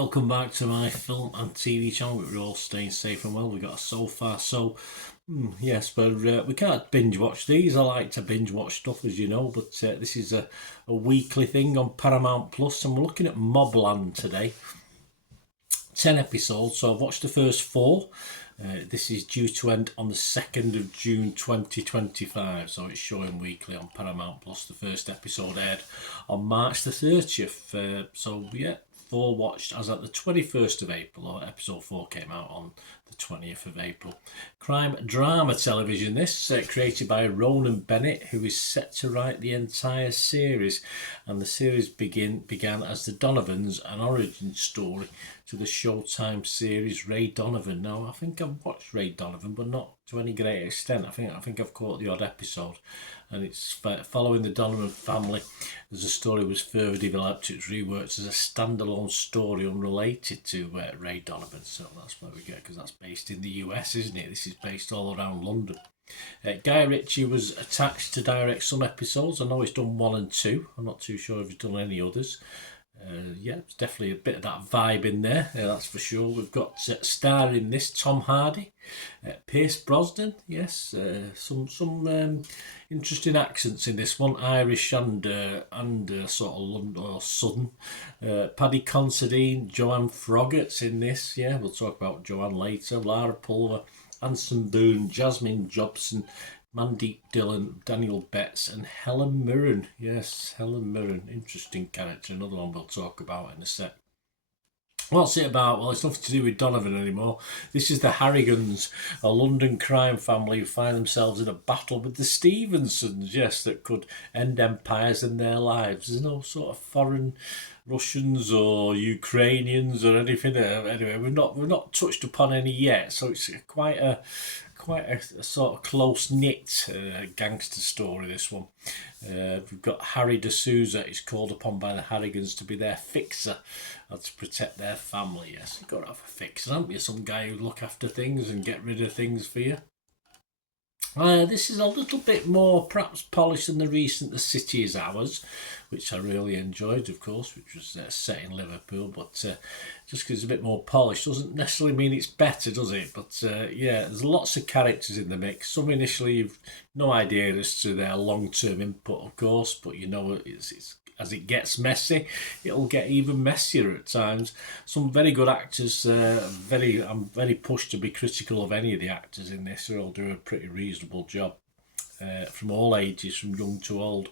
welcome back to my film and TV channel. We're all staying safe and well. We got so far, so yes, but we can't binge watch these. I like to binge watch stuff, as you know, but this is a weekly thing on Paramount Plus, and we're looking at Mobland today. 10 episodes, so I've watched the first 4. This is due to end on the 2nd of June 2025, so it's showing weekly on Paramount Plus. The first episode aired on March the 30th, so yeah, 4 watched as at the 21st of April, or episode 4 came out on the 20th of April. Crime drama television, this, created by Ronan Bennett, who is set to write the entire series, and the series began as the Donovans, an origin story to the Showtime series Ray Donovan. Now, I think I've watched Ray Donovan, but not to any great extent. I think I've caught the odd episode, and it's following the Donovan family as the story was further developed. It's reworked as a standalone story unrelated to Ray Donovan, so that's where we get, because that's based in the US, isn't it? This is based all around London. Guy Ritchie was attached to direct some episodes. I know he's done 1 and 2. I'm not too sure if he's done any others. Yeah, it's definitely a bit of that vibe in there, that's for sure. We've got starring this Tom Hardy, Pierce Brosnan, yes, some interesting accents in this one, Irish and sort of London or Southern. Paddy Considine, Joanne Froggatt's in this, yeah, we'll talk about Joanne later. Lara Pulver, Anson Boone, Jasmine Jobson, Mandeep Dillon, Daniel Betts, and Helen Mirren. Yes, Helen Mirren, interesting character, another one we'll talk about in a sec. What's it about? Well, it's nothing to do with Donovan anymore. This is the Harrigans, a London crime family who find themselves in a battle with the Stevensons, yes, that could end empires and their lives. There's no sort of foreign Russians or Ukrainians or anything. Anyway, we've not touched upon any yet, so it's quite a sort of close-knit gangster story, this one. We've got Harry D'Souza. He's called upon by the Harrigans to be their fixer to protect their family. Yes, you've got to have a fixer, haven't you? Some guy who look after things and get rid of things for you. This is a little bit more perhaps polished than the recent The City Is Ours, which I really enjoyed, of course, which was set in Liverpool, but just because it's a bit more polished doesn't necessarily mean it's better, does it? But yeah, there's lots of characters in the mix. Some initially you've no idea as to their long-term input, of course, but you know it's as it gets messy, it'll get even messier at times. Some very good actors. I'm very pushed to be critical of any of the actors in this. They all do a pretty reasonable job, from all ages, from young to old.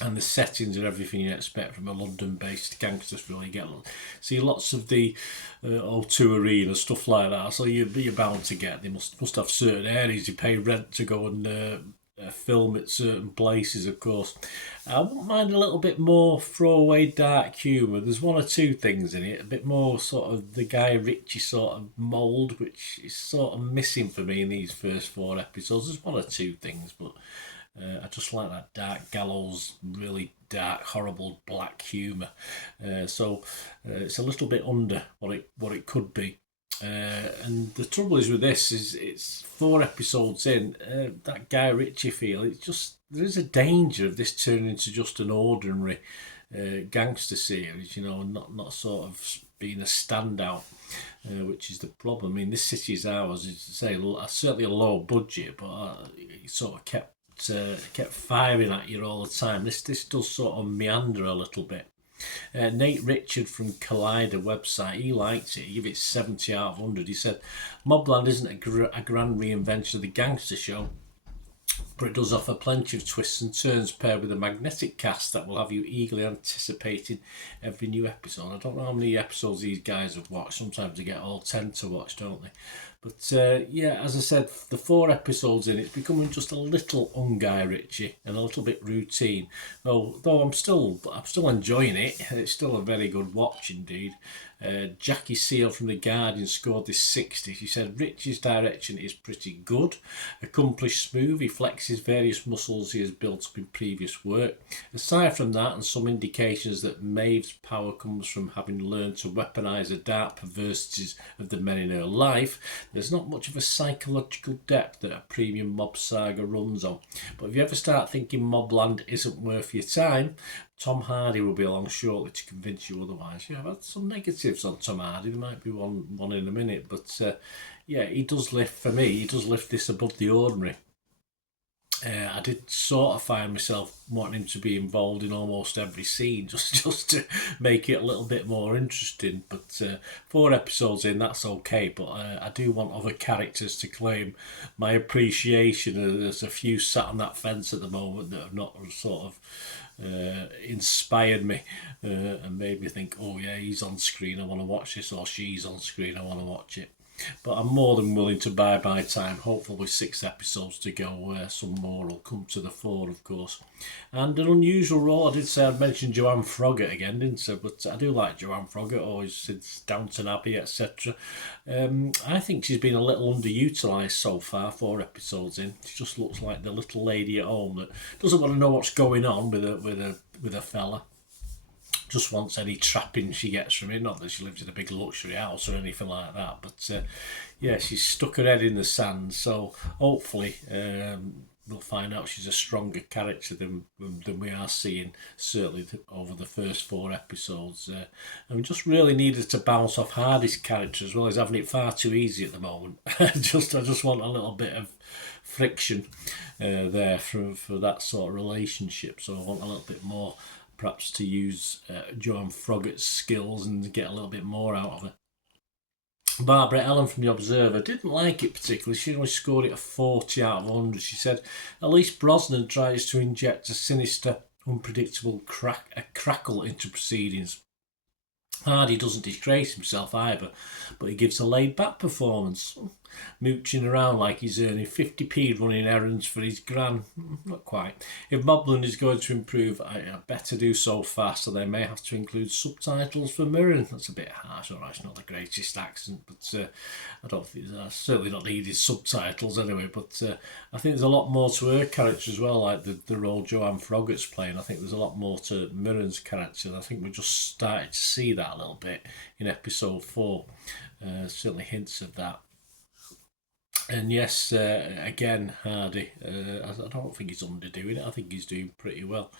And the settings are everything you expect from a London-based gangster film. You see lots of the O2 Arena, stuff like that. So you're bound to get. They must have certain areas you pay rent to go and film at certain places, of course. I wouldn't mind a little bit more throwaway dark humour. There's 1 or 2 things in it, a bit more sort of the Guy Ritchie sort of mould, which is sort of missing for me in these first 4 episodes. There's 1 or 2 things, but I just like that dark gallows, really dark, horrible black humour. So it's a little bit under what it could be. And the trouble is with this is it's 4 episodes in, that Guy Ritchie feel, it's just, there is a danger of this turning into just an ordinary gangster series, you know, not sort of being a standout, which is the problem. I mean, This City Is Ours, is to say, certainly a low budget, but it sort of kept firing at you all the time. This does sort of meander a little bit. Nate Richard from Collider website, he liked it. He gave it 70 out of 100. He said, Mobland isn't a grand reinvention of the gangster show, but it does offer plenty of twists and turns paired with a magnetic cast that will have you eagerly anticipating every new episode. I don't know how many episodes these guys have watched. Sometimes they get all 10 to watch, don't they? But yeah, as I said, the 4 episodes in, it's becoming just a little un-Guy Ritchie and a little bit routine. Though I'm still enjoying it. It's still a very good watch indeed. Jackie Seal from The Guardian scored this 60. She said, Ritchie's direction is pretty good. Accomplished, smooth. He flexes various muscles he has built up in previous work. Aside from that, and some indications that Maeve's power comes from having learned to weaponise the dark perversities of the men in her life, There's not much of a psychological depth that a premium mob saga runs on. But if you ever start thinking Mobland isn't worth your time, Tom Hardy will be along shortly to convince you otherwise. Yeah, I've had some negatives on Tom Hardy. There might be one in a minute, but yeah, he does lift, for me, he does lift this above the ordinary. I did sort of find myself wanting him to be involved in almost every scene, just to make it a little bit more interesting. But 4 episodes in, that's okay. But I do want other characters to claim my appreciation. There's a few sat on that fence at the moment that have not sort of inspired me and made me think, oh yeah, he's on screen, I want to watch this, or she's on screen, I want to watch it. But I'm more than willing to buy my time. Hopefully with 6 episodes to go, some more will come to the fore, of course. And an unusual role, I did say I'd mention Joanne Froggatt again, didn't I? But I do like Joanne Froggatt, always since Downton Abbey, etc. I think she's been a little underutilised so far, 4 episodes in. She just looks like the little lady at home that doesn't want to know what's going on with a fella. Just wants any trapping she gets from it. Not that she lives in a big luxury house or anything like that, but yeah, she's stuck her head in the sand. So hopefully we'll find out she's a stronger character than we are seeing, certainly over the first 4 episodes. And we just really needed to bounce off Hardy's character as well. He's having it far too easy at the moment. I just want a little bit of friction there for that sort of relationship. So I want a little bit more, perhaps, to use Joanne Froggatt's skills and get a little bit more out of her. Barbara Ellen from The Observer didn't like it particularly. She only scored it a 40 out of 100. She said, at least Brosnan tries to inject a sinister, unpredictable crackle into proceedings. Hardy doesn't disgrace himself either, but he gives a laid-back performance, mooching around like he's earning 50p running errands for his gran. Not quite. If Mobland is going to improve, I better do so fast, so they may have to include subtitles for Mirren. That's a bit harsh. All right, it's not the greatest accent, but I don't think certainly not needed subtitles anyway. But I think there's a lot more to her character as well, like the role Joanne Froggatt's playing. I think there's a lot more to Mirren's character. I think we just started to see that a little bit in episode 4. Certainly hints of that. And yes, again, Hardy, I don't think he's underdoing it. I think he's doing pretty well.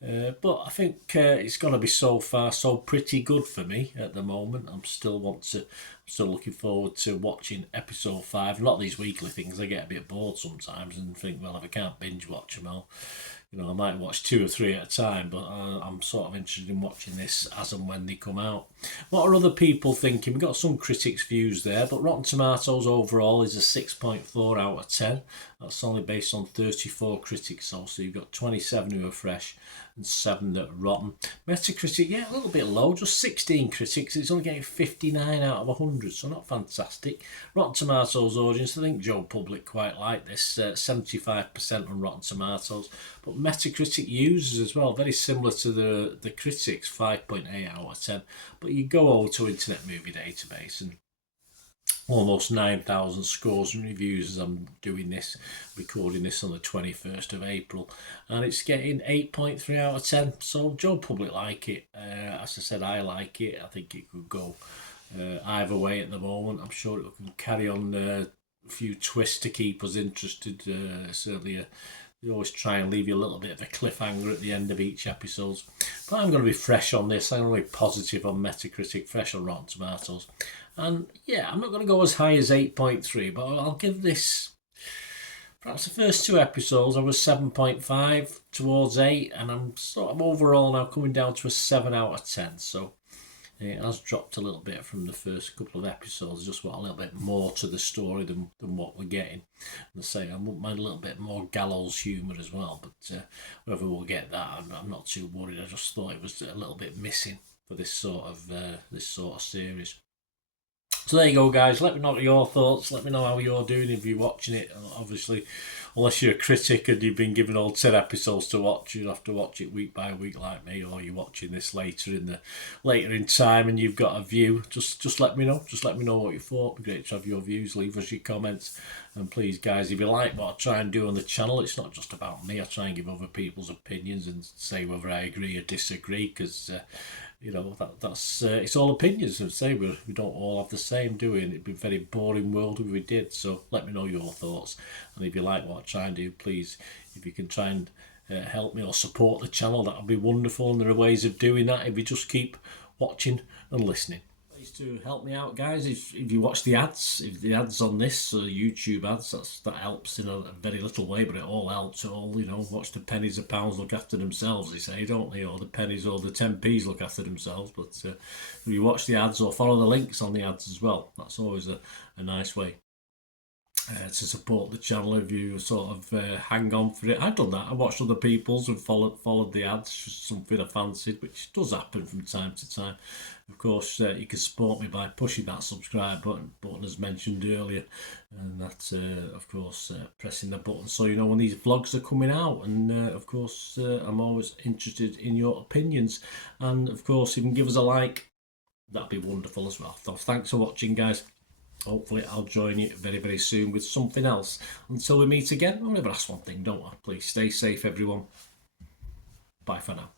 But I think it's going to be so far so pretty good for me at the moment. I'm still looking forward to watching episode 5. A lot of these weekly things, I get a bit bored sometimes and think, well, if I can't binge watch them, I might watch 2 or 3 at a time, but I'm sort of interested in watching this as and when they come out. What are other people thinking? We've got some critics' views there, but Rotten Tomatoes overall is a 6.4 out of 10. That's only based on 34 critics, so you've got 27 who are fresh and 7 that are rotten. Metacritic, yeah, a little bit low, just 16 critics. It's only getting 59 out of 100, so not fantastic. Rotten Tomatoes audience, I think Joe Public quite like this, 75% on Rotten Tomatoes. But Metacritic users as well, very similar to the critics, 5.8 out of 10. But you go over to Internet Movie Database and almost 9,000 scores and reviews as I'm doing this, recording this on the 21st of April, and it's getting 8.3 out of 10. So Joe Public like it. As I said, I like it. I think it could go either way at the moment. I'm sure it can carry on a few twists to keep us interested. Certainly they always try and leave you a little bit of a cliffhanger at the end of each episode. But I'm going to be fresh on this. I'm going to be positive on Metacritic, fresh on Rotten Tomatoes. And yeah, I'm not going to go as high as 8.3, but I'll give this, perhaps the first 2 episodes, I was 7.5 towards 8, and I'm sort of overall now coming down to a 7 out of 10. So it has dropped a little bit from the first couple of episodes. Just want a little bit more to the story than what we're getting. And I say, I wouldn't mind a little bit more gallows humour as well, but whether we'll get that, I'm not too worried. I just thought it was a little bit missing for this sort of series. So there you go, guys. Let me know your thoughts. Let me know how you're doing if you're watching it. Obviously, unless you're a critic and you've been given all 10 episodes to watch, you'll have to watch it week by week like me, or you're watching this later in time and you've got a view. Just let me know. Just let me know what you thought. It'd be great to have your views. Leave us your comments. And please, guys, if you like what I try and do on the channel, it's not just about me. I try and give other people's opinions and say whether I agree or disagree, because you know, that's it's all opinions. And say we don't all have the same, do we? And it'd be a very boring world if we did. So let me know your thoughts, and if you like what I try and do, please, if you can try and help me or support the channel, that would be wonderful. And there are ways of doing that if you just keep watching and listening. To help me out, guys, if you watch the ads, if the ads on this YouTube ads, that helps in a very little way, but it all helps. It all, you know, watch the pennies, the pounds look after themselves, they say, don't they? Or the pennies or the 10p's look after themselves. But if you watch the ads or follow the links on the ads as well, that's always a nice way to support the channel. If you sort of hang on for it, I've done that. I watched other people's and followed the ads, just something I fancied, which does happen from time to time. Of course, you can support me by pushing that subscribe button as mentioned earlier, and that's of course pressing the button so you know when these vlogs are coming out. And of course, I'm always interested in your opinions, and of course, if you can give us a like, that'd be wonderful as well. So thanks for watching, guys. Hopefully I'll join you very, very soon with something else. Until we meet again, I'll never ask one thing, don't I? Please stay safe, everyone. Bye for now.